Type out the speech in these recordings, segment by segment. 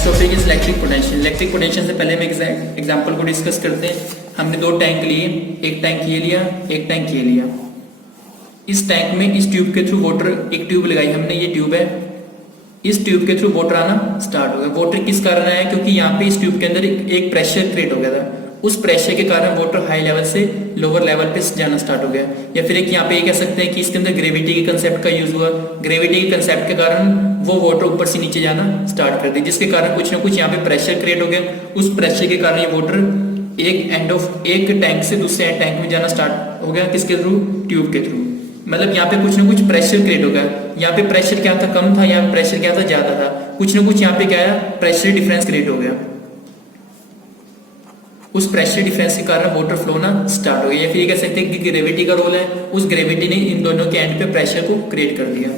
Next topic is electric potential. Electric potential से पहले हम एग्जांपल को डिस्कस करते हैं। हमने दो टैंक लिए, एक टैंक ये लिया, एक टैंक ये लिया। इस टैंक में इस ट्यूब के थ्रू वाटर, एक ट्यूब लगाई हमने, ये ट्यूब है, इस ट्यूब के थ्रू वाटर आना स्टार्ट हो गया। वाटर किस कारण आया? क्योंकि यहाँ पे इस ट्यूब के अंदर एक प्रेशर क्रिएट हो गया था। उस प्रेशर के कारण वाटर हाई लेवल से लोअर लेवल पे जाना स्टार्ट हो गया। या फिर एक यहाँ पे ये कह सकते हैं कि इसके अंदर ग्रेविटी के कंसेप्ट का यूज हुआ। ग्रेविटी के कंसेप्ट के कारण वो वाटर ऊपर से नीचे जाना स्टार्ट कर दी, जिसके कारण कुछ ना कुछ यहाँ पे प्रेशर क्रिएट हो गया। उस प्रेशर के कारण ये वाटर एक टैंक से दूसरे टैंक में जाना स्टार्ट हो गया। किसके थ्रू? ट्यूब के थ्रू। मतलब यहाँ पे कुछ ना कुछ प्रेशर क्रिएट हो गया। यहाँ पे प्रेशर क्या था? कम था। यहाँ पे प्रेशर क्या था? ज्यादा था। कुछ ना कुछ यहाँ पे क्या है? प्रेशर डिफरेंस क्रिएट हो गया। उस प्रेशर डिफरेंस के कारण वाटर फ्लो ना स्टार्ट हो गया। या फिर ये कह सकते हैं कि ग्रेविटी का रोल है, उस ग्रेविटी ने इन दोनों के एंड पे प्रेशर को क्रिएट कर दिया।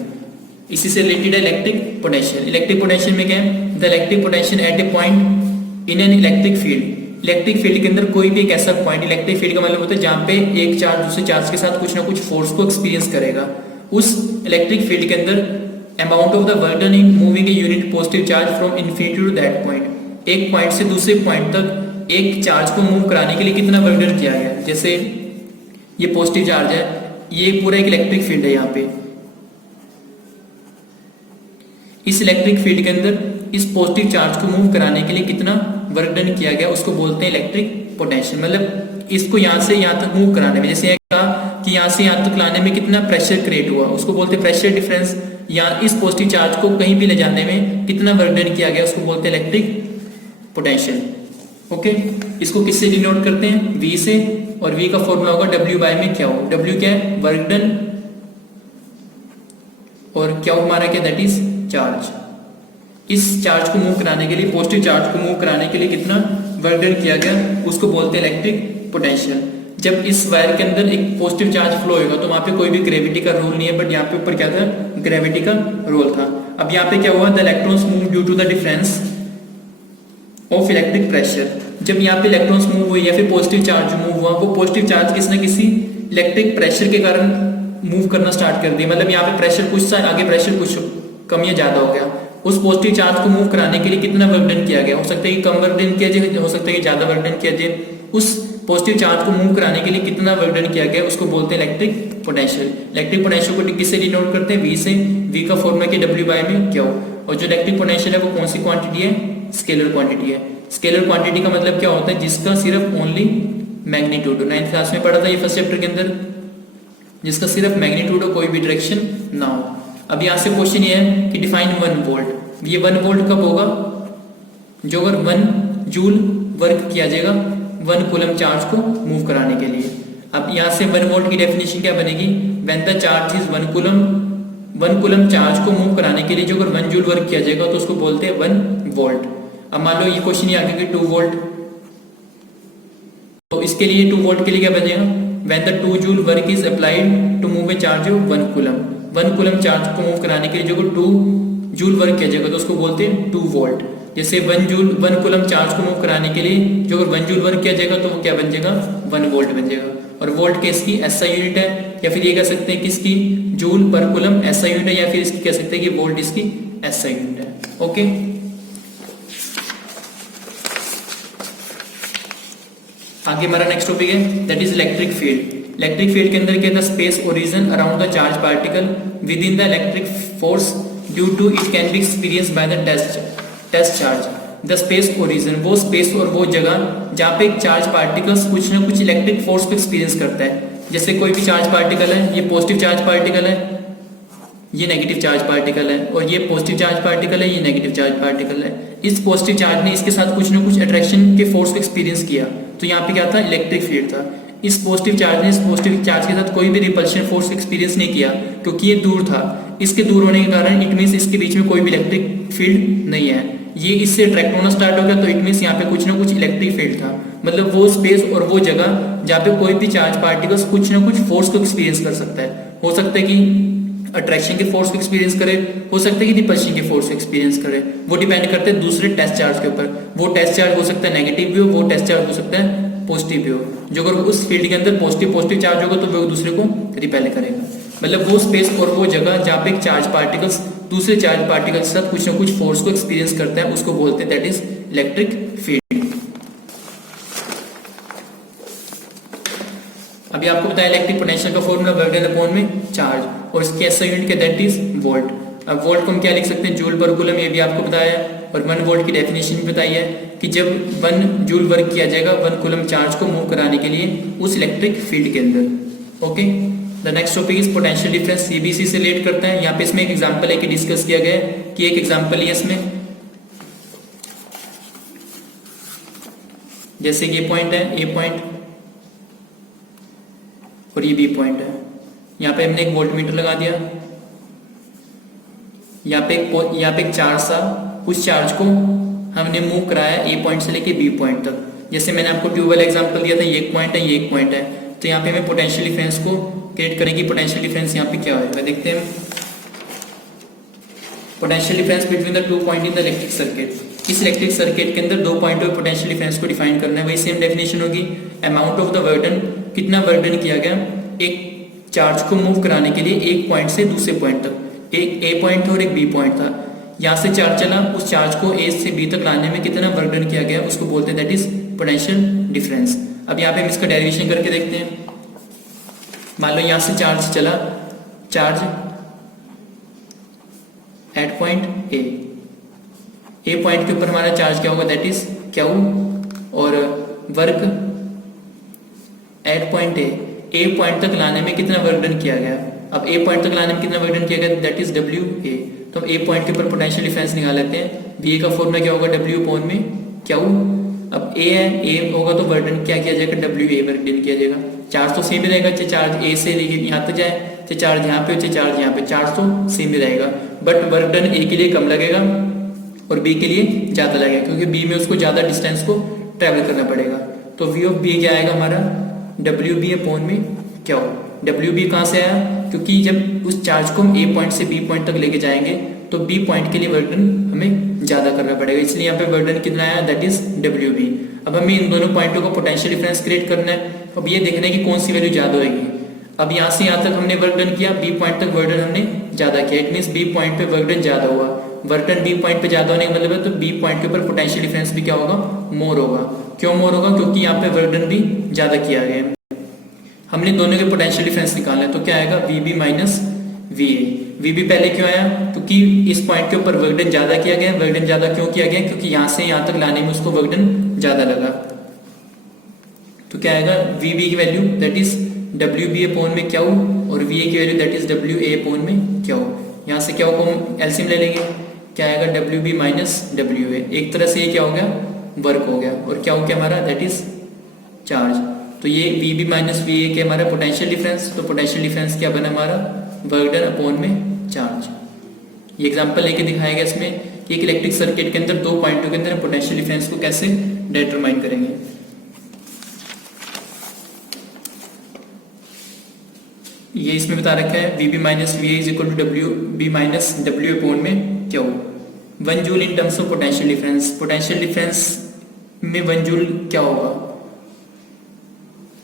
इसी से रिलेटेड है इलेक्ट्रिक पोटेंशियल। इलेक्ट्रिक पोटेंशियल में क्या है? The electric potential at A point in an electric field. Electric field के अंदर कोई भी एक ऐसा पॉइंट, इलेक्ट्रिक फील्ड का मतलब होता है जहां पे एक चार्ज दूसरे चार्ज के साथ कुछ ना कुछ फोर्स को एक्सपीरियंस करेगा। उस इलेक्ट्रिक फील्ड के अंदर amount of the work done in moving a unit positive charge from infinity to that point. एक पॉइंट से दूसरे पॉइंट तक एक चार्ज को मूव कराने के लिए कितना वर्क डन किया गया। जैसे ये पॉजिटिव चार्ज है, ये पूरा एक इलेक्ट्रिक फील्ड है। यहाँ पे इस इलेक्ट्रिक फील्ड के अंदर इस पॉजिटिव चार्ज को मूव कराने के लिए कितना वर्क डन किया गया, उसको बोलते हैं इलेक्ट्रिक पोटेंशियल। मतलब इसको यहाँ से यहाँ तक मूव कराने में, जैसे कहा कि यहाँ से यहाँ तक लाने में कितना प्रेशर क्रिएट हुआ, उसको बोलते हैं प्रेशर डिफरेंस। यहाँ इस पॉजिटिव चार्ज को कहीं भी ले जाने में कितना वर्क डन किया गया, उसको बोलते हैं इलेक्ट्रिक पोटेंशियल। ओके, इसको किससे डिनोट करते हैं? V से। और V का फॉर्मूला होगा W बाय में क्या हो। W क्या है? Work done. और क्या हमारा क्या? That is charge. इस चार्ज को मूव कराने के लिए, पॉजिटिव चार्ज को मूव कराने के लिए कितना वर्क डन किया गया, उसको बोलते हैं इलेक्ट्रिक पोटेंशियल। जब इस वायर के अंदर एक पॉजिटिव चार्ज फ्लो होगा तो वहां पे कोई भी ग्रेविटी का रोल नहीं है, बट यहाँ पे ऊपर क्या था? ग्रेविटी का रोल था। अब यहाँ पे क्या हुआ? The electrons move due to the difference of electric pressure. जब यहाँ पे इलेक्ट्रॉन्स मूव हुए या फिर पॉजिटिव चार्ज मूव हुआ, वो पॉजिटिव चार्ज किसी न किसी इलेक्ट्रिक प्रेशर के कारण मूव करना स्टार्ट कर दिया। मतलब यहाँ पे प्रेशर कुछ सा, आगे प्रेशर कुछ कम या ज्यादा हो गया। उस पॉजिटिव चार्ज को मूव कराने के लिए कितना वर्क डन किया गया? हो सकता है कि कम वर्क डन किया जाए, हो सकता है कि ज्यादा वर्क डन किया जाए। उस पॉजिटिव चार्ज को मूव कराने के लिए कितना वर्क डन किया गया, उसको बोलते हैं इलेक्ट्रिक पोटेंशियल। इलेक्ट्रिक पोटेंशियल को किससे डिनोट करते हैं? V से। V का फॉर्मूला क्या? W बाय में क्या हो। और जो इलेक्ट्रिक पोटेंशियल है वो कौन सी क्वांटिटी है? स्केलर क्वांटिटी है। स्केलर क्वांटिटी का मतलब क्या होता है? जिसका सिर्फ ओनली मैग्नीट्यूड हो। 9th क्लास में पढ़ा था ये फर्स्ट चैप्टर के अंदर, जिसका सिर्फ मैग्नीट्यूड हो, कोई भी डायरेक्शन ना हो। अब यहाँ से क्वेश्चन ये है कि डिफाइन 1 वोल्ट। ये 1 वोल्ट कब होगा? जो अगर 1 जूल वर्क किया जाएगा 1 कूलम चार्ज को मूव कराने के लिए। अब यहाँ से 1 वोल्ट की डेफिनेशन क्या बनेगी? When the charge is 1 coulomb, 1 coulomb charge को मूव कराने के लिए जो अगर 1 जूल वर्क किया जाएगा तो उसको बोलते हैं 1 वोल्ट। अब मान लो ये क्वेश्चन ही आगे 2 वोल्ट, तो इसके लिए 2 वोल्ट के लिए क्या बनेगा? When the 2 joule work is applied to move a charge of 1 coulomb. 1 coulomb charge को मूव कराने के लिए जो 2 जूल वर्क किया जाएगा तो उसको बोलते हैं 2 वोल्ट। जैसे 1 कूलम चार्ज को मूव कराने के लिए जो अगर 1 जूल वर्क किया जाएगा तो वो क्या बन जाएगा? 1 वोल्ट बन जाएगा। और वोल्ट के इसकी SI यूनिट है, या फिर ये कह सकते हैं कि इसकी जूल पर कूलम SI यूनिट है, या फिर इसकी कह सकते हैं कि वोल्ट इसकी SI यूनिट है। ओके, आगे हमारा नेक्स्ट टॉपिक है that is electric field. Electric field के अंदर क्या है? द स्पेस और region around the charge particle within the electric force due to it can be experience by the test charge. The space और region, वो space और वो जगह जहाँ पे एक चार्ज पार्टिकल्स कुछ ना कुछ इलेक्ट्रिक फोर्स को एक्सपीरियंस करता है। जैसे कोई भी चार्ज पार्टिकल है, ये पॉजिटिव चार्ज पार्टिकल है, ये नेगेटिव चार्ज पार्टिकल है, और ये पॉजिटिव चार्ज पार्टिकल है, ये नेगेटिव चार्ज पार्टिकल है। इस पॉजिटिव चार्ज ने इसके साथ कुछ ना कुछ अट्रैक्शन के फोर्स को एक्सपीरियंस किया, तो यहाँ पे क्या था? इलेक्ट्रिक फील्ड था। इस पॉजिटिव चार्ज ने इस पॉजिटिव चार्ज के साथ कोई भी रिपल्शन फोर्स एक्सपीरियंस नहीं किया, क्योंकि ये दूर था। इसके दूर होने के कारण इट मींस इसके बीच में कोई भी इलेक्ट्रिक फील्ड नहीं है। ये इससे अट्रैक्ट होना स्टार्ट हो गया, तो इट मींस यहाँ पे कुछ ना कुछ इलेक्ट्रिक फील्ड था। मतलब वो स्पेस और वो जगह जहाँ पे कोई भी चार्ज पार्टिकल्स कुछ ना कुछ फोर्स को एक्सपीरियंस कर सकता है। हो सकता है कि अट्रैक्शन के फोर्स को एक्सपीरियंस करे, हो सकता है कि रिपल्शन के फोर्स को एक्सपीरियंस करे। वो डिपेंड करते हैं दूसरे टेस्ट चार्ज के ऊपर। वो टेस्ट चार्ज हो सकता है नेगेटिव भी हो, वो टेस्ट चार्ज हो सकता है पॉजिटिव भी हो। जो अगर उस फील्ड के अंदर पॉजिटिव चार्ज होगा तो वो दूसरे को रिपेल करेगा। मतलब वो स्पेस और वो जगह जहाँ पे चार्ज पार्टिकल्स दूसरे चार्ज पार्टिकल के साथ कुछ ना कुछ फोर्स को एक्सपीरियंस करता है, उसको बोलते हैं दैट इज इलेक्ट्रिक फील्ड। अभी आपको बताया इलेक्ट्रिक पोटेंशियल का फॉर्मूला वर्क डन अपॉन में चार्ज, और इसकी एसआई यूनिट क्या दैट इज वोल्ट। अब वोल्ट को हम क्या लिख सकते हैं, जूल पर कूलम, ये भी आपको बताया है, और 1 वोल्ट की डेफिनेशन भी बताई है कि जब 1 जूल वर्क किया जाएगा 1 कूलम चार्ज को मूव कराने के लिए उस इलेक्ट्रिक फील्ड के अंदर। Okay, the next topic is potential difference, CBC से रिलेट करता है। यहाँ पे इसमें एक एग्जांपल है कि डिस्कस किया गया है कि एक एग्जांपल है इसमें, जैसे ये पॉइंट है ए पॉइंट और ये बी पॉइंट है। यहाँ पे हमने एक वोल्टमीटर लगा दिया, यहाँ पे एक चार्ज था, उस चार्ज को हमने मूव कराया ए पॉइंट से लेके बी पॉइंट तक। जैसे मैंने आपको ट्यूब वाला एग्जांपल दिया था, ये एक पॉइंट है, ये एक पॉइंट है, तो यहाँ पे हमें पोटेंशियल डिफरेंस को क्रिएट करेंगे। पोटेंशियल डिफरेंस यहाँ पे क्या होगा देखते हैं। Potential difference between the 2 point in the electric circuit. इस इलेक्ट्रिक सर्किट के अंदर 2 पॉइंटों पे पोटेंशियल डिफरेंस को डिफाइन करना है। वही सेम डेफिनेशन होगी, अमाउंट ऑफ द वर्डन, कितना वर्डन किया गया एक चार्ज को मूव कराने के लिए एक पॉइंट से दूसरे पॉइंट तक। एक ए पॉइंट था और एक बी पॉइंट था, यहाँ से चार्ज चला, उस चार्ज को ए से बी तक लाने में कितना वर्क डन किया गया उसको बोलते हैं दैट इज पोटेंशियल डिफरेंस। अब यहाँ पे हम इसका डेरिवेशन करके देखते हैं। मान लो यहाँ से चार्ज चला, charge at point A point के ऊपर हमारा चार्ज क्या होगा दैट इज क्यू, और work at point A point तक लाने में कितना वर्क डन किया गया। अब ए पॉइंट तक लाने में कितना वर्क डन किया गया दैट इज डब्ल्यू ए। तो हम ए पॉइंट के ऊपर पोटेंशियल डिफरेंस निकाल लेते हैं। वी ए का फॉर्मूला क्या होगा डब्ल्यू अपॉन में क्यू। अब ए है, ए होगा तो वर्क डन क्या किया जाएगा डब्ल्यू ए वर्क डन किया जाएगा। चार्ज तो सेम ही रहेगा, चाहे चार्ज ए से लेके यहाँ तक जाए, चाहे चार्ज यहाँ पे, चाहे चार्ज यहाँ पे, चार्ज तो सेम ही रहेगा, बट वर्क डन ए के लिए कम लगेगा और बी के लिए ज्यादा लगेगा, क्योंकि बी में उसको ज्यादा डिस्टेंस को ट्रेवल करना पड़ेगा। तो वी ऑफ बी क्या आएगा हमारा डब्ल्यू बी अपॉन में क्या हो। डब्ल्यू बी कहाँ से आया, क्योंकि जब उस चार्ज को हम ए पॉइंट से बी पॉइंट तक लेके जाएंगे तो बी पॉइंट के लिए वर्क डन हमें ज्यादा करना पड़ेगा, इसलिए यहाँ पे वर्क डन कितना आया दैट इज डब्ल्यू बी। अब हमें इन दोनों पॉइंटों को पोटेंशियल डिफरेंस क्रिएट करना है। अब ये देखना है कि कौन सी वैल्यू ज्यादा होगी। अब यहाँ से यहाँ तक हमने वर्क डन किया, बी पॉइंट तक वर्क डन हमने ज्यादा किया, इट मीन बी पॉइंट पे वर्क डन ज्यादा हुआ। वर्क डन बी पॉइंट पे ज्यादा होने का मतलब है तो बी पॉइंट के ऊपर पोटेंशियल डिफरेंस भी क्या होगा मोर होगा। क्यों मोर होगा, क्योंकि यहाँ पे वर्क डन भी ज्यादा किया गया है। हमने दोनों के पोटेंशियल डिफरेंस निकालना है, तो क्या आएगा V B minus V A. V B पहले क्यों आया, क्योंकि इस पॉइंट के ऊपर वर्क डन ज्यादा किया गया। वर्क डन ज्यादा क्यों किया गया, क्योंकि यहाँ से यहाँ तक लाने में उसको वर्क डन ज्यादा लगा। तो क्या आएगा वी बी की value that is W B upon में क्या हो, और वी ए की value that is W A upon में क्या हो। यहाँ से क्या हो हम एलसीएम ले लेंगे, क्या आएगा W B minus W A. एक तरह से ये क्या हो गया वर्क हो गया, और क्या हो गया हमारा दैट इज चार्ज। तो ये V B minus V A के हमारा पोटेंशियल डिफरेंस। तो पोटेंशियल डिफरेंस क्या बना हमारा वर्क डन अपॉन में चार्ज। ये एग्जांपल लेके दिखाया गया इसमें कि एक इलेक्ट्रिक सर्किट के अंदर 2 पॉइंटों के अंदर पोटेंशियल डिफरेंस को कैसे डिटरमाइन करेंगे। ये इसमें बता रखा है V B minus V A is equal to W B minus W upon में क्या हो 1 joule in terms of potential difference. Potential difference में 1 जूल क्या होगा,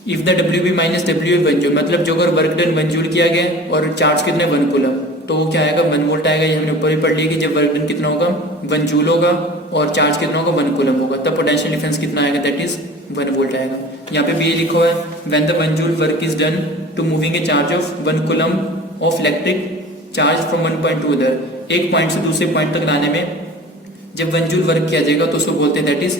if the W B minus W A 1 joule, मतलब जो अगर वर्क डन 1 जूल किया गया और चार्ज कितना 1 कूलम, तो वो क्या आएगा 1 वोल्ट आएगा। ये हमने ऊपर ही पढ़ लिया कि जब वर्क डन कितना होगा 1 जूल होगा और चार्ज कितना होगा 1 कूलम होगा, तब पोटेंशियल डिफरेंस कितना आएगा दैट इज 1 वोल्ट आएगा। यहाँ पे भी ये लिखा हुआ है when the 1 joule work is done to moving a charge of 1 coulomb of electric charge from 1 point to other. एक पॉइंट से दूसरे पॉइंट तक लाने में जब 1 जूल वर्क किया जाएगा तो उसको बोलते हैं दैट इज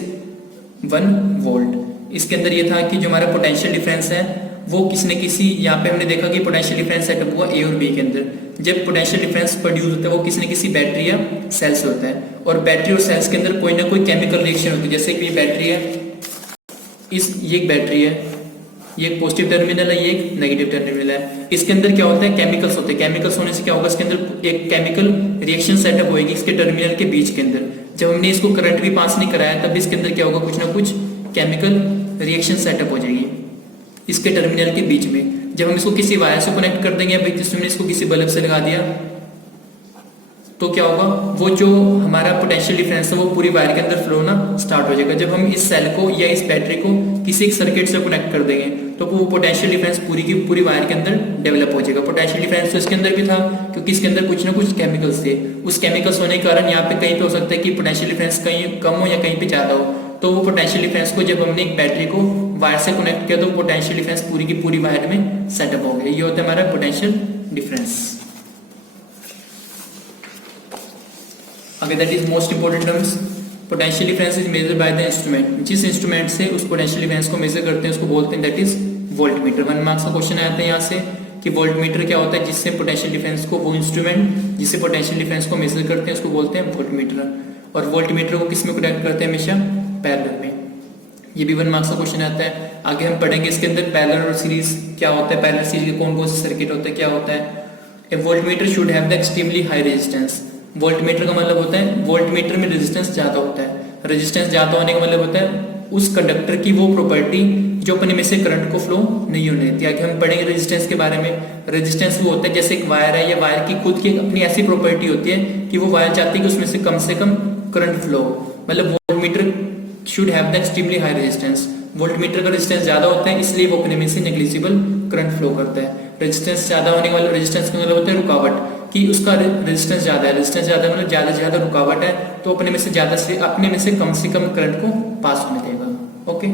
1 वोल्ट। इसके अंदर ये था कि जो हमारा पोटेंशियल डिफरेंस है वो किसी न किसी, यहाँ पे हमने देखा कि पोटेंशियल डिफरेंस सेटअप हुआ ए और बी के अंदर। जब पोटेंशियल डिफरेंस प्रोड्यूस होता है वो किसी न किसी बैटरी या सेल्स होता है, और बैटरी और सेल्स के अंदर कोई ना कोई केमिकल रिएक्शन होती है। जैसे कि ये बैटरी है, ये एक बैटरी है, ये एक पॉजिटिव टर्मिनल है, ये एक नेगेटिव टर्मिनल है। इसके अंदर क्या होता है केमिकल्स होते हैं। केमिकल्स होने से क्या होगा, इसके अंदर एक केमिकल रिएक्शन सेटअप होगी इसके टर्मिनल के बीच के अंदर। जब हमने इसको करंट भी पास नहीं कराया तब इसके अंदर क्या होगा, कुछ ना कुछ केमिकल रिएक्शन सेटअप हो जाएगी इसके टर्मिनल के बीच में। जब हम इसको किसी वायर से कनेक्ट कर देंगे, भाई जिसमें इसको किसी बल्ब से लगा दिया, तो क्या होगा वो जो हमारा पोटेंशियल डिफरेंस है वो पूरी वायर के अंदर फ्लो होना स्टार्ट हो जाएगा। जब हम इस सेल को या इस बैटरी को किसी एक सर्किट से कनेक्ट कर देंगे तो वो पोटेंशियल डिफरेंस पूरी की पूरी वायर के अंदर डेवलप हो जाएगा। पोटेंशियल डिफरेंस तो इसके अंदर भी था क्योंकि इसके अंदर कुछ ना कुछ केमिकल्स थे। उस केमिकल्स होने के कारण यहाँ पे कहीं पे हो सकता है कि पोटेंशियल डिफरेंस कहीं कम हो या कहीं पे ज्यादा हो। तो वो पोटेंशियल डिफरेंस को जब हमने एक बैटरी को वायर से कनेक्ट किया तो पोटेंशियल डिफरेंस पूरी की पूरी वायर में सेटअप हो गया। ये होता है हमारा पोटेंशियल डिफरेंस। अगर that is most important terms, potential difference is measured by the instrument. जिस इंस्ट्रूमेंट से उस पोटेंशियल डिफरेंस को मेजर करते हैं उसको बोलते हैं दैट इज वोल्टमीटर। 1 मार्क्स का क्वेश्चन आया था यहाँ से कि वोल्टमीटर क्या होता है, जिससे पोटेंशियल डिफरेंस को, वो इंस्ट्रूमेंट जिससे पोटेंशियल डिफरेंस को मेजर करते हैं उसको बोलते हैं वोल्टमीटर। और वोल्टमीटर को किस में कनेक्ट करते हैं, हमेशा पैरेलल में। ये भी 1 मार्क्स का क्वेश्चन आता है। आगे हम पढ़ेंगे इसके अंदर पैरेलल और सीरीज क्या होता है, पैरेलल सीरीज के कौन कौन से सर्किट होते हैं, क्या होता है। A voltmeter should have the extremely high resistance. Voltmeter का मतलब होता है वोल्टमीटर में रेजिस्टेंस ज्यादा होता है। रेजिस्टेंस ज्यादा होने का मतलब होता है उस कंडक्टर की वो प्रॉपर्टी जो अपने में से करंट को फ्लो नहीं होने देती। आगे हम पढ़ेंगे रेजिस्टेंस के बारे में। रेजिस्टेंस वो होता है जैसे एक वायर है, या वायर की खुद की अपनी ऐसी प्रॉपर्टी होती है कि वो वायर चाहती है कि उसमें से कम करंट फ्लो। मतलब voltmeter should have the extremely high resistance. Voltmeter का रेजिस्टेंस ज्यादा होता है इसलिए वो अपने में से नेग्लिजिबल करंट फ्लो करता है। रेजिस्टेंस ज्यादा होने वाला, रेजिस्टेंस का मतलब होता है रुकावट, कि उसका रेजिस्टेंस ज्यादा है। रेजिस्टेंस ज्यादा मतलब ज्यादा से ज्यादा रुकावट है तो अपने में से कम करंट को पास होने देगा। ओके।